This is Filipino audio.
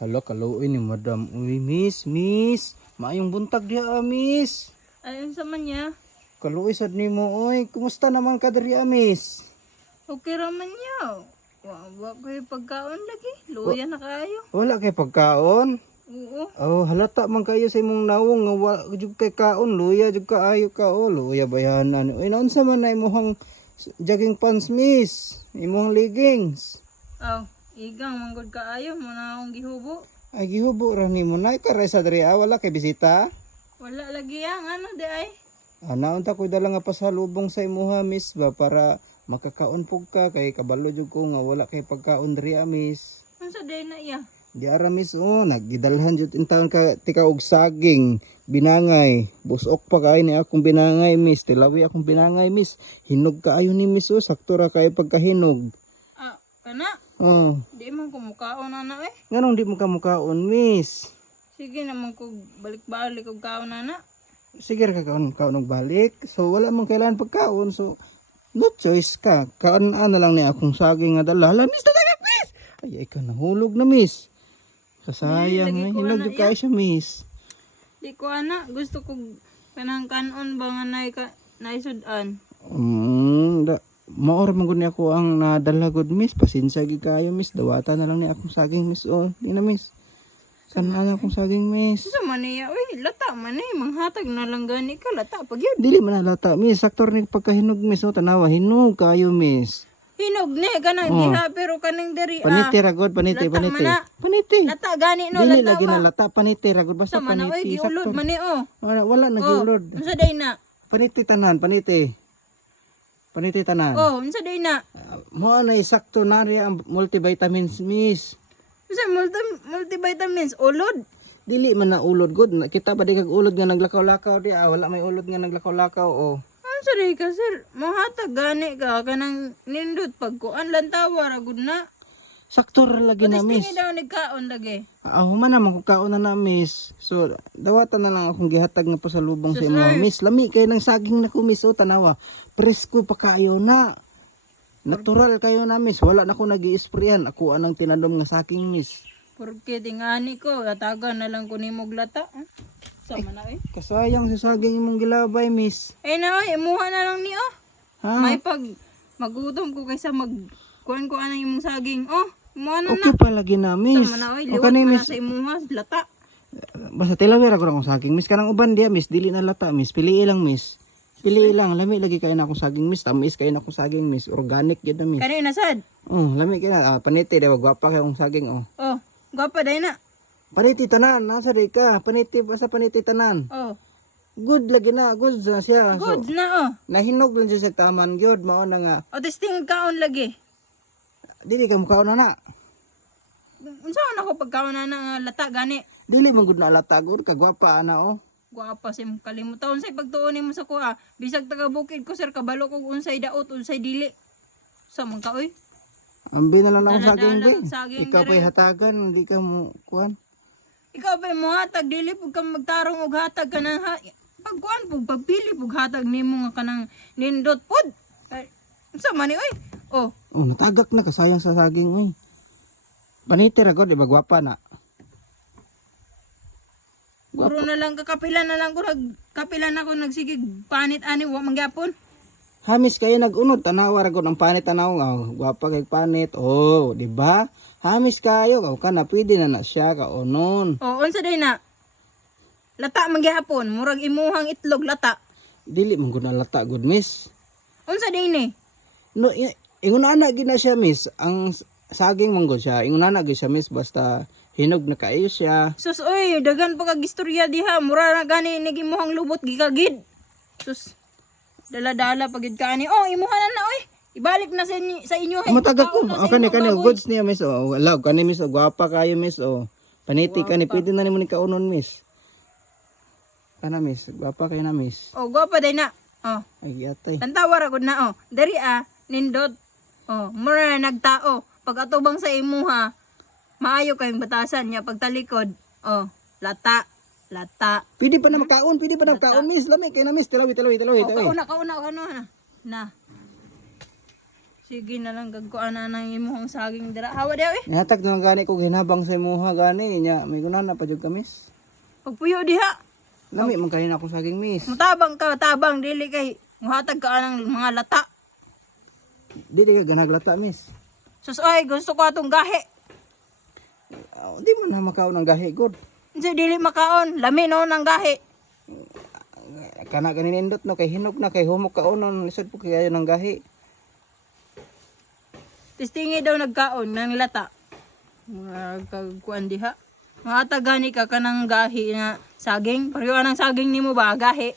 Hala, kaluoy ni madam. Uy, miss. Maayong buntag diha, miss. Ayun sa man niya. Kaluoy sad nimo, oy. Kumusta naman ka diri, miss? Okay raman niya. Wa ko yung pagkaon lagi. Luya na kayo. Wala kay pagkaon. Oo. Oh, halata man kayo sa imong nawong nga wala jud kay kaon, luya jud kaayo ka, oh. Luya bayanan. Uy, naunsa man na imong jogging pants, miss? Imong leggings. Aw, igang manggod kaayo mo na akong gihubo. Ay, gihubo ra nimo na karay sa diri, wala kay bisita. Wala lagi yang ano di ay. Naunta ko dala nga pasalubong sa imuha, miss ba, para makakaon pug ka kay kabalo jud ko nga wala kay pagkaon diri, miss. Unsa day na iya? Di ara, miss, nagidalhan jud in taon ka tika og saging, binangay. Busok pa kay ni akong binangay, miss. Tilawi akong binangay, miss. Hinog kaayo ni miss, sakto ra kay pagkahinog. Ah, kana? Oh, Di man ko mukaon ana eh. nganong di mo ka mukaon, miss? Sige naman ko balik-balik og kaon ana. Sige ra ka kaon og balik. So wala man kailangan pagkaon, so no choice ka. Kaon na lang ni akong saging nga dala. Hala, miss, tatagak, miss. Ay ka nahulog na, miss. Kasayang Lagi na, ko hinog ana, jud kay siya, miss. Di ko ana gusto ko kanang kanon ba nga naisudan. Maor man gud ni ako ang nadala gud, miss. Pasensya gid kayo, miss. Dawata na lang ni akong saging, miss. Oh, di na, miss. Kana na akong saging, miss. Sa man niya, uy, lata man eh, manghatag na lang gani ka, lata pag yun. Dili man nalata, miss. Saktor ni pagkahinog, miss. Oh, tanawa, hinog kayo, miss. Hinog ni, ganang diha, pero kanang diri Paniti ragod, paniti, Lata paniti. man na. Paniti. lata gani no, Dili lata lagi ba? na lata, paniti ragod. Basta Sa man na, uy, paniti, giulod saktor. man ni, oh. Wala nagiulod. Unsa day na? Paniti tanan, paniti. Paniti tanan. Oh, unsa day na? Mo na sakto na rin ang multivitamins, miss. Unsa multivitamins, ulod. Dili man na ulod good. Kita ba di kag ulod nga naglakaw-lakaw di? Wala may ulod nga naglakaw-lakaw, oh. Unsa day ka, sir? Mahatag gani ka, kanang nindot pagkuan lantawa, ragod na. Sakto ra lagi na, miss. Patistingi daw nagkaon lagi. Human naman kung kaon na, miss. So, dawatan na lang akong gihatag nga pasalubong sa Sus, imo, ay. miss. Lami kay nang saging na ko, miss. O, tanawa. Presko pa kayo na. Natural kayo na, miss. Wala na ko nag-i-sprayan. Ako anang tinadom nga saging, miss. Porque tingani ko, atagan na lang ko ni lata. Sa man na, eh. Kasayang sa saging imong gilabay, miss. Ay na, oy, imuha na lang ni, oh. Ha? May pag magutom ko kaysa kuan ko anang imong saging. Oh, imuha na Okay na. pa lagi na, miss. Sa man na, oy, O liwat kani, man na miss. sa imuha, lata. Basta tilawira ko akong saging, miss. Kanang uban diya, miss. Dili na lata, miss. Piliin lang, miss. Piliin lang. Lami lagi kayo na akong saging, miss. Tamis kayo na akong saging, miss. Organic yun na, miss. Kanina sad. Lami kayo na. Paniti, diba? Gwapa kayo akong saging, oh. Oh, gwapa day na. Paniti tanan. Nasa di ka. Paniti, basta paniti tanan. Oh, Good lagi na. Good na siya. good So, na, oh. nahinog lang siya sa taman. Good, mao na nga. O, testing kaon lagi. Dili ka mukha na. Unsa na ako pagkaon na nga lata gani. Dili man good na alata. Good, kagwapa, ana, oh. Gwapa sa imong kalimutan. Unsay pagtuon mo sa kuha. Bisag taga bukid ko, sir, kabalo ko unsay daot, unsay dili. Sa man ka, oy. Ambi na lang akong saging, Dala-dala be. ang saging Ikaw pa'y diri. hatagan. Hindi ka mo, kuhan. Ikaw ba mo hatag dili pug ka magtarong og hatag kanang pagkuan pug pagpili pug hatag nimo nga kanang nindot pod. Unsa man ni oy? Oh, Oh, natagak na. Kasayang sa saging, uy. Paniti ra, good. Diba, gwapa na. puro na lang kakapila na lang ko nagkapilan ako nagsigig panit ani wa mangyapon. Hamis kayo nag-unod, tanawa ra gud ang panit tanaw nga, gwapa kay panit. Oh, di ba? Hamis kayo, ka na pwede na siya ka onon. Oh, unsa day na? Lata mangyapon, murag imuhang itlog lata. Dili man gud na lata good, miss. Unsa day ni? No, ingon ana gid na siya, miss. Ang saging man gud siya. Ingon ana gid siya, miss, basta hinog na kayo siya. Sus oy, dagan pa kag istorya diha, mura na gani nigimuhang lubot gikagid. Sus. Dala-dala pagid ka ani. Oh, imuha na oy. Ibalik na sa inyo. Matagak ko. Ikaw na sa O kani inyong baboy. goods niya, miss. Oh, wala kani, miss. Oh, gwapa kayo, miss. Oh. Paniti kani pwede na nimo ni kaunon, miss. Kana, miss. Gwapa kayo na, miss. Oh, gwapa day na. Oh, Ay, yatay. tantawa ra gud na oh. Dari nindot. Oh, mura na nagtao. Pag atubang sa imuha, maayo kayong batasan niya pagtalikod. Oh, lata. Pwede pa na makaon, miss. Lami kayo na, miss. Tilawi. Oh, kauna. Na. Sige na lang gagkuan na nang imong saging dira. Hawa daw eh. Nihatag na lang gani ko ginabang sa imuha gani nya may kunan na pa jud ka miss. Pagpuyo diha. Lami man kanina akong saging miss. Mutabang ka, tabang dili kay muhatag ka ng mga lata. Di ka ganaglata miss. Sus ay gusto ko atong gahi. Di man na makaon ng gahi god. Unsa dili makaon, lami no ng gahi. Kana ganin indot no kay hinog na kay humok kaonon lisod po kay ayo ng gahi. Tistingi daw nagkaon ng lata. Kagkuan diha. Muhatag gani ka kanang gahi na saging. Pareho anang saging nimo ba gahi.